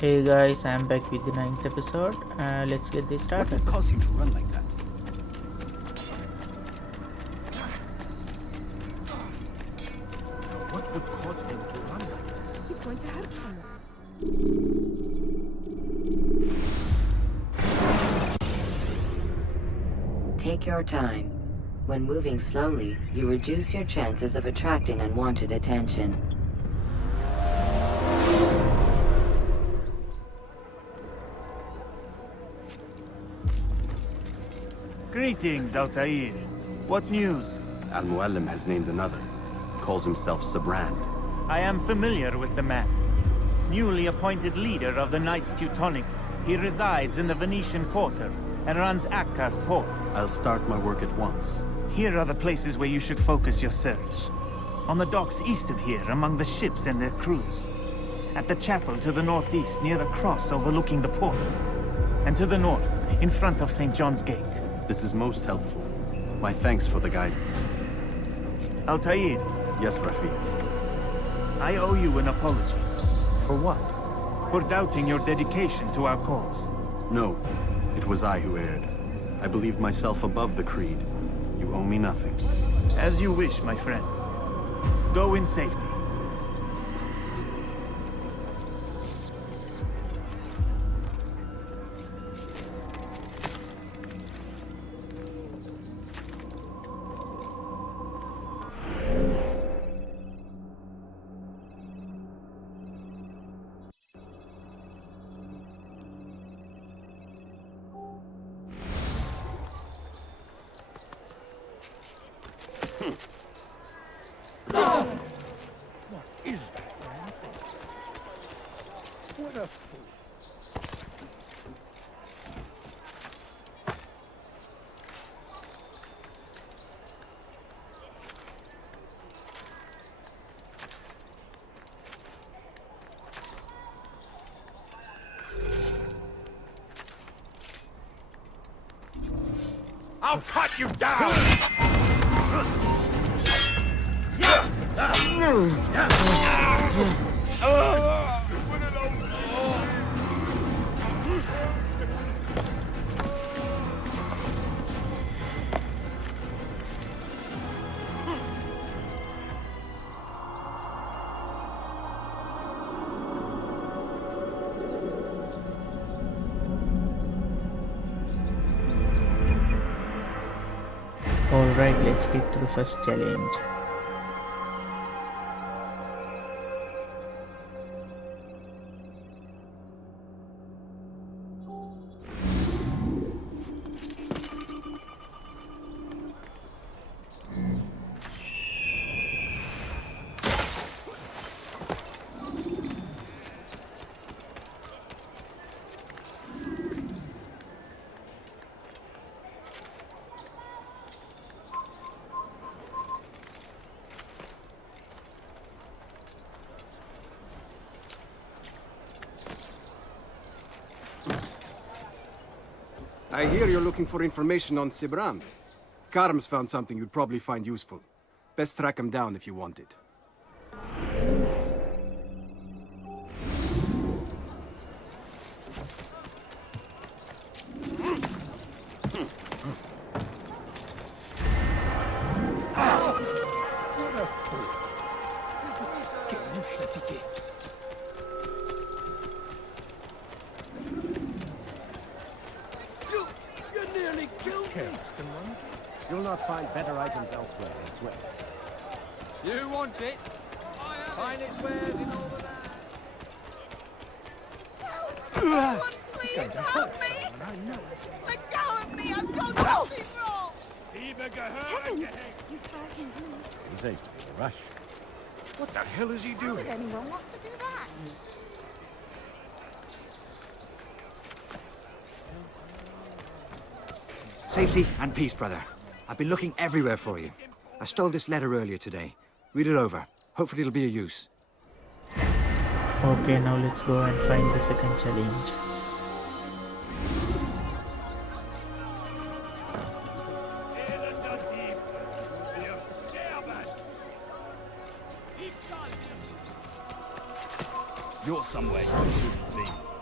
Hey guys, I'm back with the ninth episode. Let's get this What started. would cause him to run like that? What would cause him to run like that? He's going to hurt someone. Take your time. When moving slowly, you reduce your chances of attracting unwanted attention. Greetings, Altair. What news? Al-Muallim has named another. Calls himself Sabrand. I am familiar with the man. Newly appointed leader of the Knights Teutonic, he resides in the Venetian Quarter and runs Akka's port. I'll start my work at once. Here are the places where you should focus your search. On the docks east of here, among the ships and their crews. At the chapel to the northeast, near the cross overlooking the port. And to the north, in front of St. John's Gate. This is most helpful. My thanks for the guidance. Altair, Yes, Rafiq. I owe you an apology. For what? For doubting your dedication to our cause. No, it was I who erred. I believed myself above the creed. You owe me nothing. As you wish, my friend. Go in safety. What is that, man? What a fool. I'll cut you down! Alright, let's get to the first challenge. I hear you're looking for information on Sibran. Karm's found something you'd probably find useful. Best track him down if you want it. You nearly killed me! You'll not find better items elsewhere, I swear. You want it? Finest wares in all the land. Please help me! Let go of me! I've got something wrong! Heavens! You frightened me. Easy, rush. What the hell is he How would doing? anyone want to do that? Safety and peace, brother. I've been looking everywhere for you. I stole this letter earlier today. Read it over. Hopefully it'll be of use. Okay, now let's go and find the second challenge. You're somewhere you shouldn't be.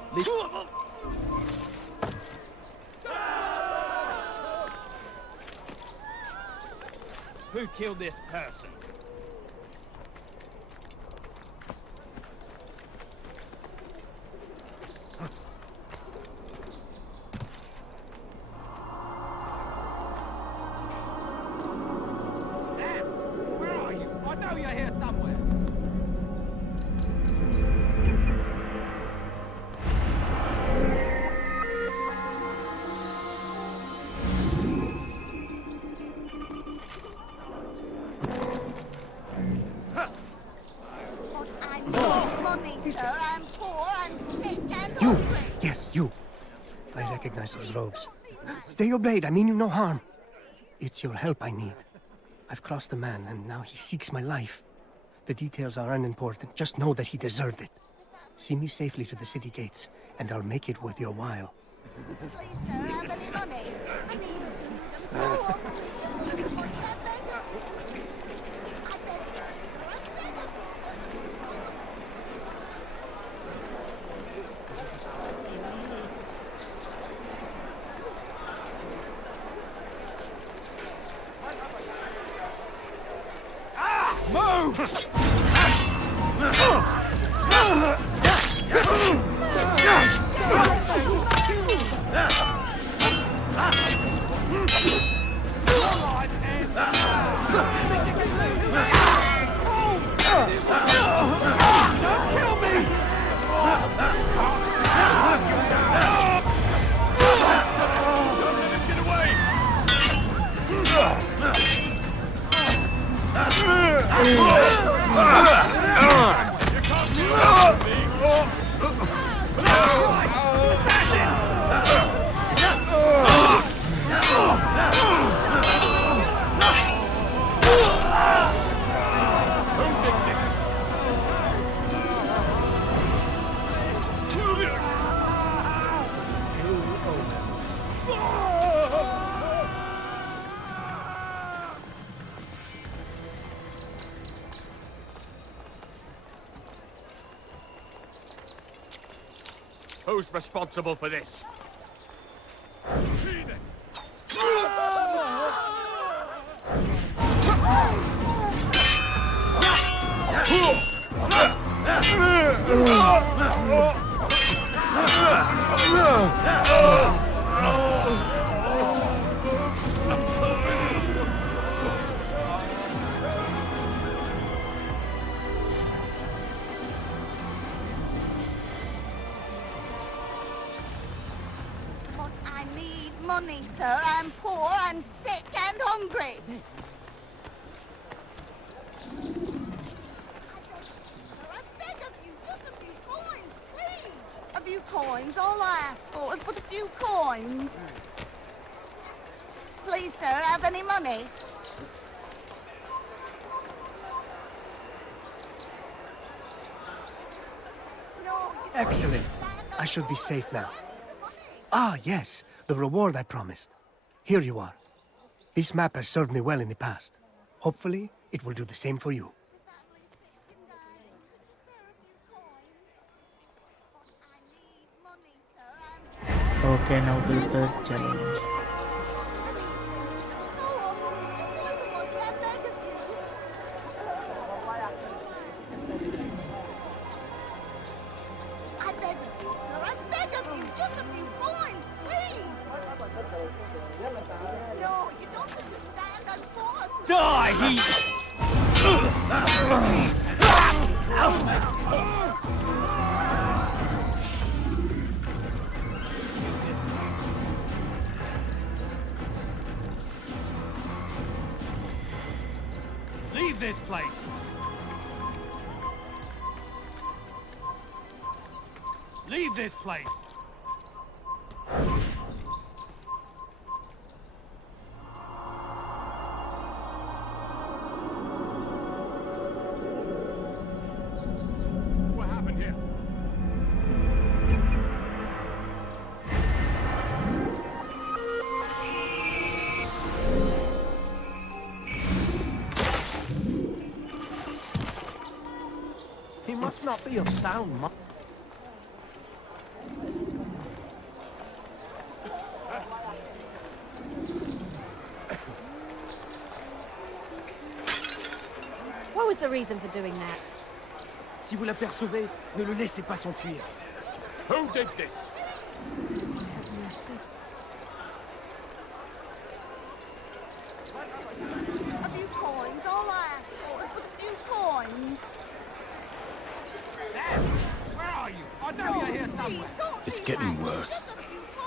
Who killed this person? Sam, where are you? I know you're here somewhere. You! Yes, you. I recognize those robes. Stay your blade, I mean you no harm. It's your help I need. I've crossed a man, and now he seeks my life. The details are unimportant, just know that he deserved it. See me safely to the city gates, and I'll make it worth your while. Please, sir, have any money? I Who's responsible for this? money, sir. I'm poor and sick and hungry. I beg of you, just a few coins, please. A few coins, all I ask for is but a few coins. Please, sir, have any money? Excellent. I should be safe now. Ah, yes, the reward I promised. Here you are. This map has served me well in the past. Hopefully, it will do the same for you. Okay, now do the challenge. Die, he... Leave this place! Leave this place! He must not be of sound mind. was the reason for doing that? Si vous l'apercevez, ne le laissez pas s'enfuir. Who did this? A few coins, all I ask for is a few coins. Dad, where are you? I know you're here somewhere. It's getting worse.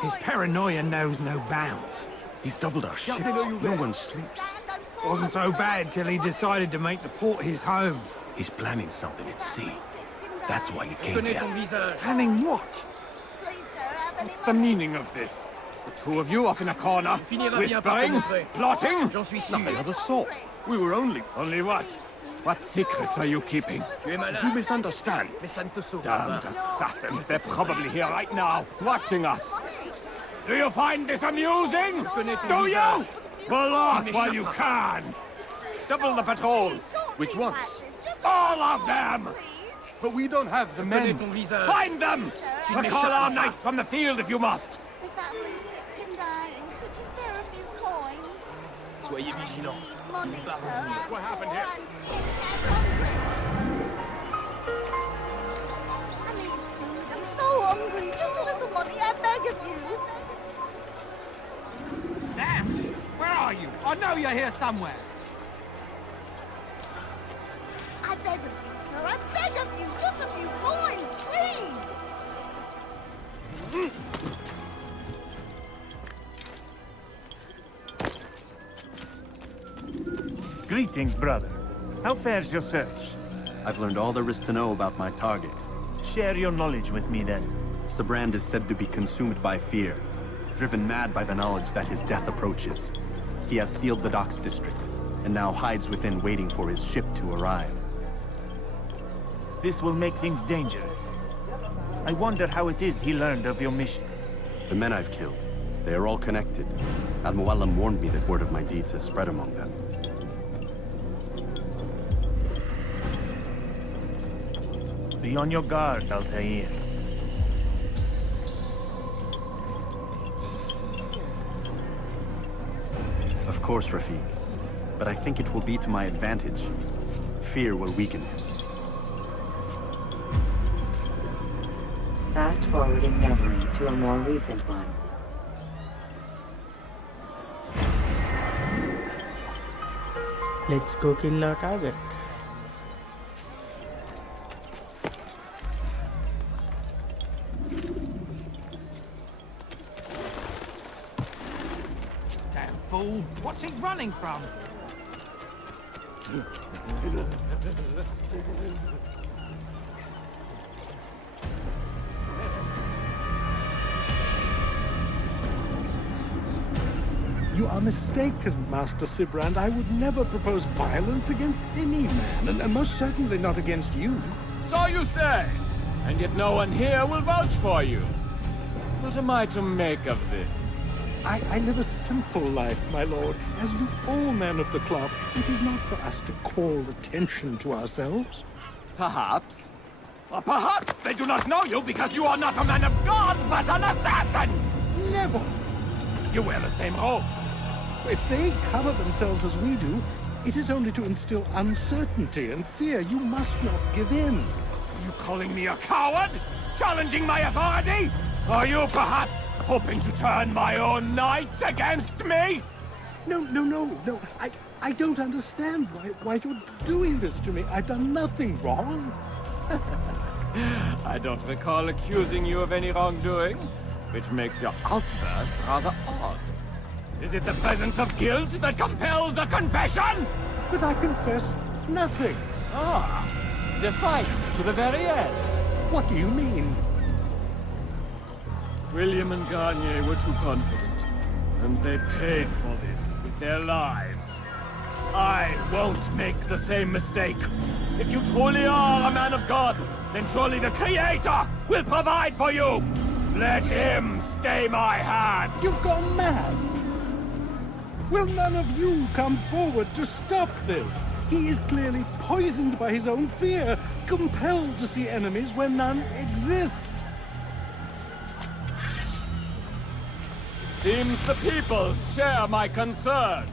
His paranoia knows no bounds. He's doubled our shifts. No one sleeps. Wasn't so bad till he decided to make the port his home. He's planning something at sea. That's why he came Tenez here. ton visage. Planning what? What's the meaning of this? The two of you off in a corner, whispering, plotting? J'en suis sûr. Nothing of the sort. We were only... Only what? What secrets are you keeping? Tu es malin, You misunderstand. mais ça ne te sauvera Damned pas. assassins, they're probably here right now, watching us. Do you find this amusing? Do you? Well off while you can. Double the patrols. Which ones? All of them! But we don't have the Tenez men. ton visage. Find them! Recall our knights from the field if you must. The family sick and dying. Could you spare a few coins? Soyez vigilants. Money, sir. What happened here? I need food. I'm so hungry. Just a little money, I beg of you. Sam, where are you? I know you're here somewhere. I beg of you, sir. I beg of you. Just a few coins, please. Greetings, brother. How fares your search? I've learned all there is to know about my target. Share your knowledge with me, then. Sibrand is said to be consumed by fear, driven mad by the knowledge that his death approaches. He has sealed the docks district, and now hides within waiting for his ship to arrive. This will make things dangerous. I wonder how it is he learned of your mission. The men I've killed, they are all connected. Al-Muallim warned me that word of my deeds has spread among them. Be on your guard, Altair. Of course, Rafiq. But I think it will be to my advantage. Fear will weaken him. Fast-forwarding memory to a more recent one. Let's go kill our target. Damn fool. What's he running from? You are mistaken, Master Sibrand. I would never propose violence against any man, and most certainly not against you. So you say, and yet no one here will vouch for you. What am I to make of this? I live a simple life, my lord, as do all men of the cloth. It is not for us to call attention to ourselves. Perhaps. Or perhaps they do not know you because you are not a man of God, but an assassin! Never! You wear the same robes. If they cover themselves as we do, it is only to instill uncertainty and fear. You must not give in. Are you calling me a coward? Challenging my authority? Are you perhaps hoping to turn my own knights against me? No. I don't understand why you're doing this to me. I've done nothing wrong. I don't recall accusing you of any wrongdoing, which makes your outburst rather odd. Is it the presence of guilt that compels a confession? But I confess nothing. Ah, defiant to the very end. What do you mean? William and Garnier were too confident, and they paid for this with their lives. I won't make the same mistake. If you truly are a man of God, then surely the Creator will provide for you. Let him stay my hand. You've gone mad. Will none of you come forward to stop this? He is clearly poisoned by his own fear, compelled to see enemies where none exist. Seems the people share my concern.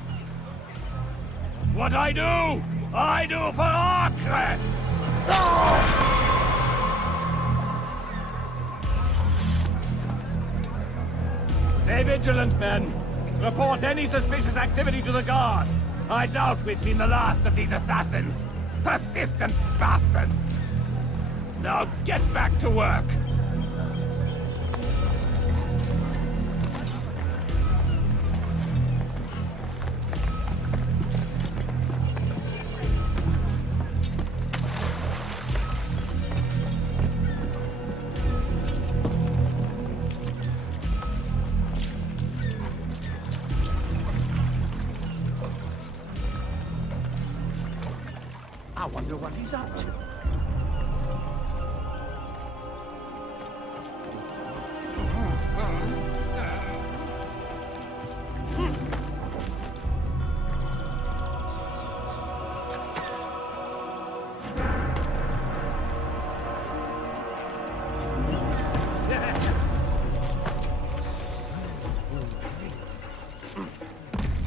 What I do I do for Acre! Stay vigilant, men. Report any suspicious activity to the guard. I doubt we've seen the last of these assassins. Persistent bastards! Now get back to work! I wonder what he's up to.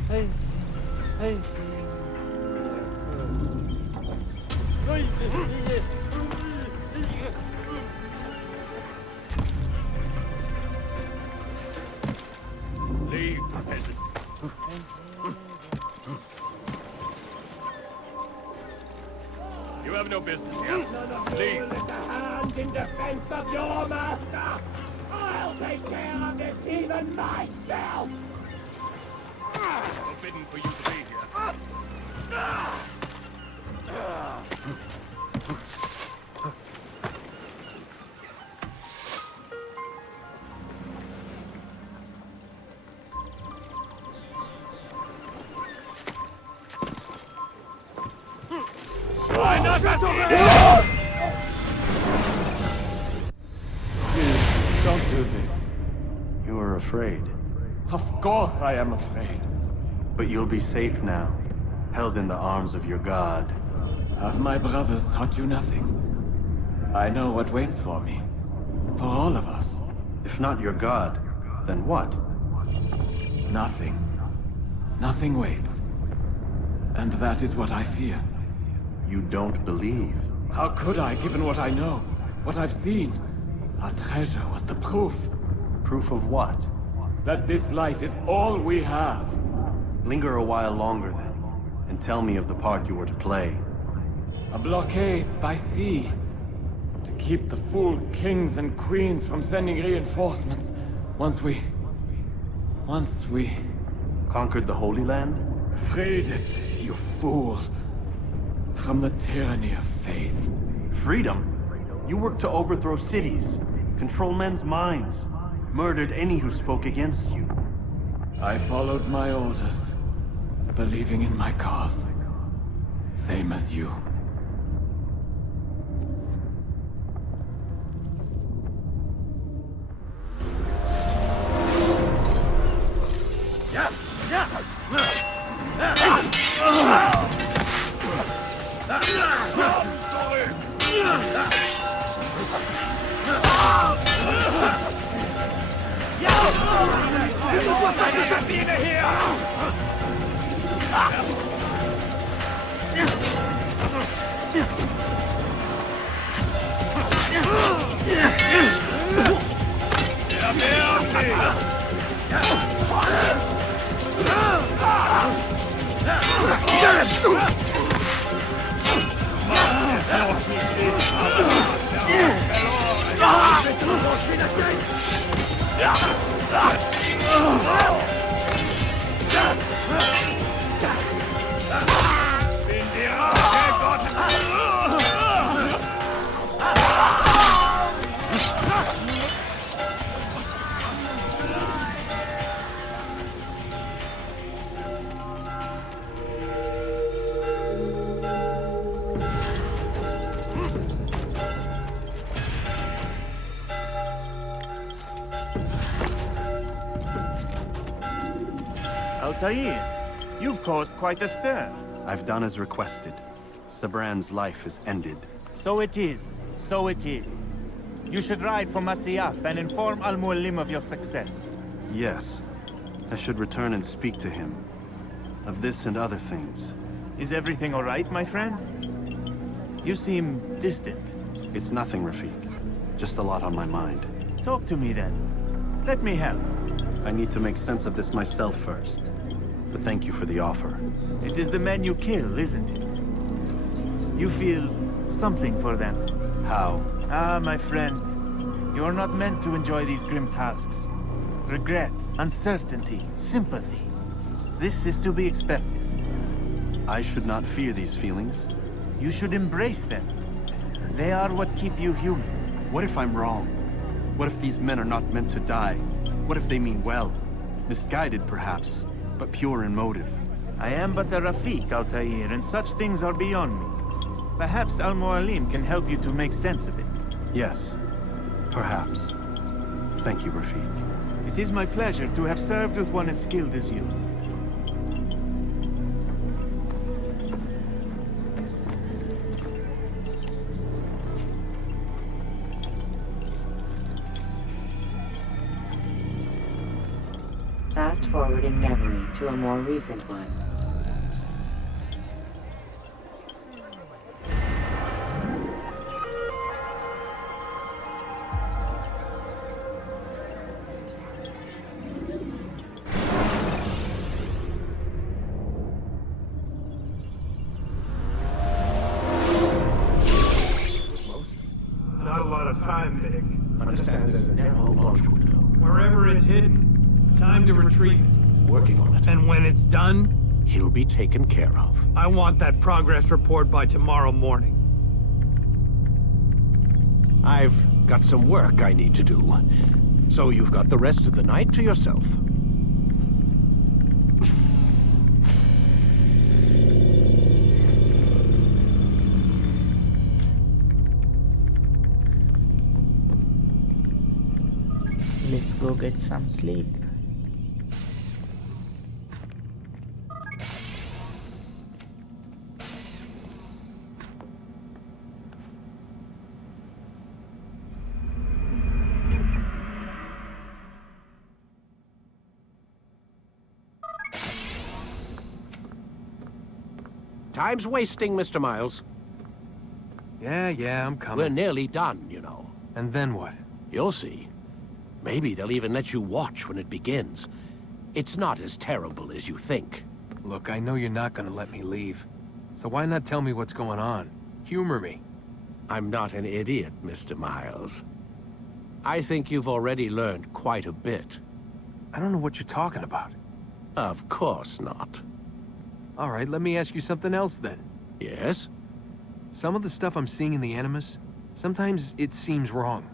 Hey, hey. Leave, peasant. You have no business here. Leave. Lend a hand in defense of your master. I'll take care of this even myself. Forbidden for you to be here. Don't do this. You are afraid. Of course I am afraid. But you'll be safe now, held in the arms of your god. Have my brothers taught you nothing? I know what waits for me. For all of us. If not your god, then what? Nothing. Nothing waits. And that is what I fear. You don't believe. How could I, given what I know? What I've seen? Our treasure was the proof. Proof of what? That this life is all we have. Linger a while longer then, and tell me of the part you were to play. A blockade by sea. To keep the fool kings and queens from sending reinforcements. Once we... Conquered the Holy Land? Freed it, you fool. From the tyranny of faith. Freedom? You worked to overthrow cities, control men's minds, murdered any who spoke against you. I followed my orders, believing in my cause. Same as you. Altair, you've caused quite a stir. I've done as requested. Sabran's life is ended. So it is. So it is. You should ride for Masyaf and inform Al-Mualim of your success. Yes. I should return and speak to him. Of this and other things. Is everything all right, my friend? You seem distant. It's nothing, Rafik. Just a lot on my mind. Talk to me then. Let me help. I need to make sense of this myself first. But thank you for the offer. It is the men you kill, isn't it? You feel something for them. How? Ah, my friend. You are not meant to enjoy these grim tasks. Regret, uncertainty, sympathy. This is to be expected. I should not fear these feelings. You should embrace them. They are what keep you human. What if I'm wrong? What if these men are not meant to die? What if they mean well? Misguided, perhaps, but pure in motive. I am but a Rafik, Altair, and such things are beyond me. Perhaps Al-Mualim can help you to make sense of it. Yes, perhaps. Thank you, Rafik. It is my pleasure to have served with one as skilled as you. Fast-forwarding memory to a more recent one. Not a lot of time, Vic. Understand there's a narrow launch window. Wherever it's hidden, time to retrieve it. Working on it. And when it's done, He'll be taken care of. I want that progress report by tomorrow morning. I've got some work I need to do. So you've got the rest of the night to yourself. Let's go get some sleep. Time's wasting, Mr. Miles. Yeah, I'm coming. We're nearly done, you know. And then what? You'll see. Maybe they'll even let you watch when it begins. It's not as terrible as you think. Look, I know you're not gonna let me leave. So why not tell me what's going on? Humor me. I'm not an idiot, Mr. Miles. I think you've already learned quite a bit. I don't know what you're talking about. Of course not. All right, let me ask you something else then. Yes? Some of the stuff I'm seeing in the Animus, sometimes it seems wrong.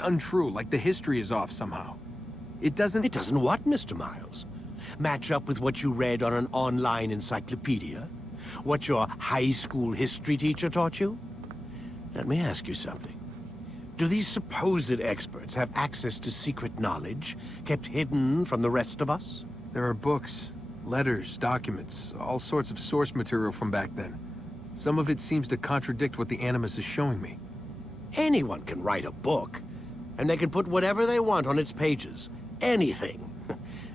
Untrue, like the history is off somehow. It doesn't... It doesn't what, Mr. Miles? Match up with what you read on an online encyclopedia? What your high school history teacher taught you? Let me ask you something. Do these supposed experts have access to secret knowledge kept hidden from the rest of us? There are books, letters, documents, all sorts of source material from back then. Some of it seems to contradict what the Animus is showing me. Anyone can write a book, and they can put whatever they want on its pages. Anything.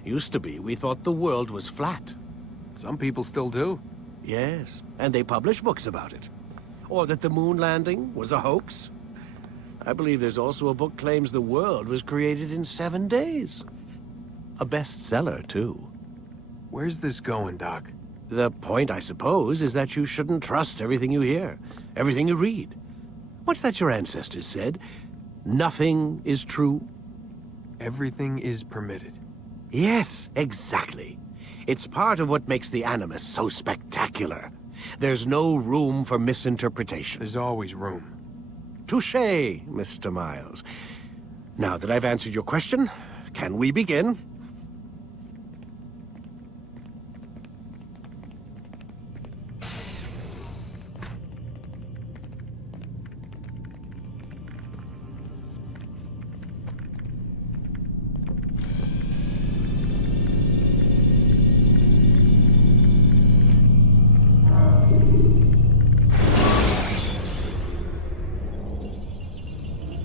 Used to be, we thought the world was flat. Some people still do. Yes, and they publish books about it. Or that the moon landing was a hoax. I believe there's also a book claims the world was created in 7 days. A bestseller, too. Where's this going, Doc? The point, I suppose, is that you shouldn't trust everything you hear, everything you read. What's that your ancestors said? Nothing is true? Everything is permitted. Yes, exactly. It's part of what makes the Animus so spectacular. There's no room for misinterpretation. There's always room. Touché, Mr. Miles. Now that I've answered your question, can we begin?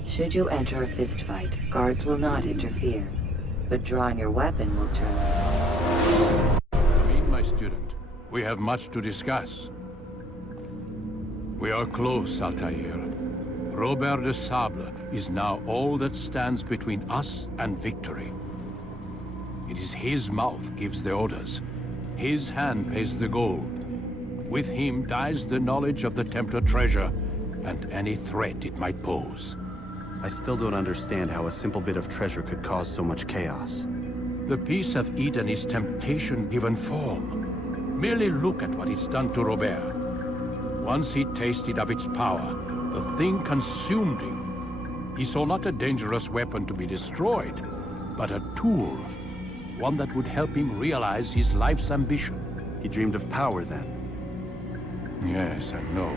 Should you enter a fistfight, guards will not interfere, but drawing your weapon will turn. Meet my student. We have much to discuss. We are close, Altair. Robert de Sable is now all that stands between us and victory. It is his mouth gives the orders. His hand pays the gold. With him dies the knowledge of the Templar treasure, and any threat it might pose. I still don't understand how a simple bit of treasure could cause so much chaos. The Peace of Eden is temptation given form. Merely look at what it's done to Robert. Once he tasted of its power, the thing consumed him. He saw not a dangerous weapon to be destroyed, but a tool. One that would help him realize his life's ambition. He dreamed of power then? Yes and no.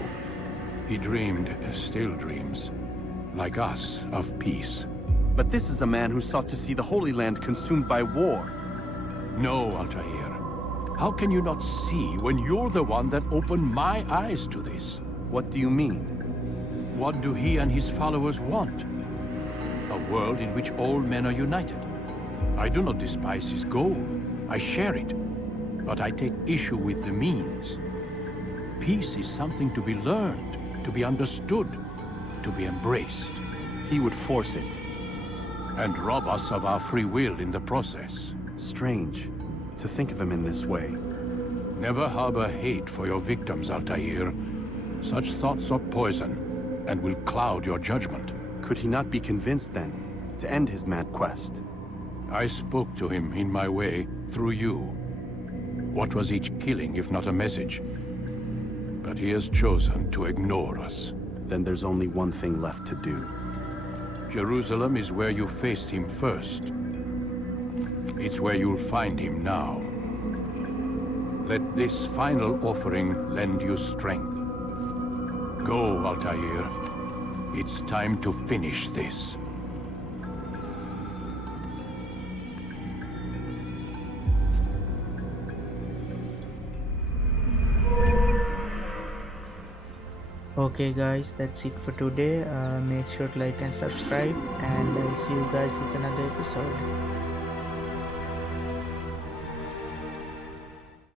He dreamed, still dreams, like us, of peace. But this is a man who sought to see the Holy Land consumed by war. No, Altair. How can you not see when you're the one that opened my eyes to this? What do you mean? What do he and his followers want? A world in which all men are united. I do not despise his goal. I share it. But I take issue with the means. Peace is something to be learned, to be understood, to be embraced. He would force it. And rob us of our free will in the process. Strange, to think of him in this way. Never harbor hate for your victims, Altair. Such thoughts are poison, and will cloud your judgment. Could he not be convinced, then, to end his mad quest? I spoke to him in my way, through you. What was each killing if not a message? But he has chosen to ignore us. Then there's only one thing left to do. Jerusalem is where you faced him first. It's where you'll find him now. Let this final offering lend you strength. Go, Altair. It's time to finish this. Okay guys, that's it for today. Make sure to like and subscribe, and I'll see you guys with another episode.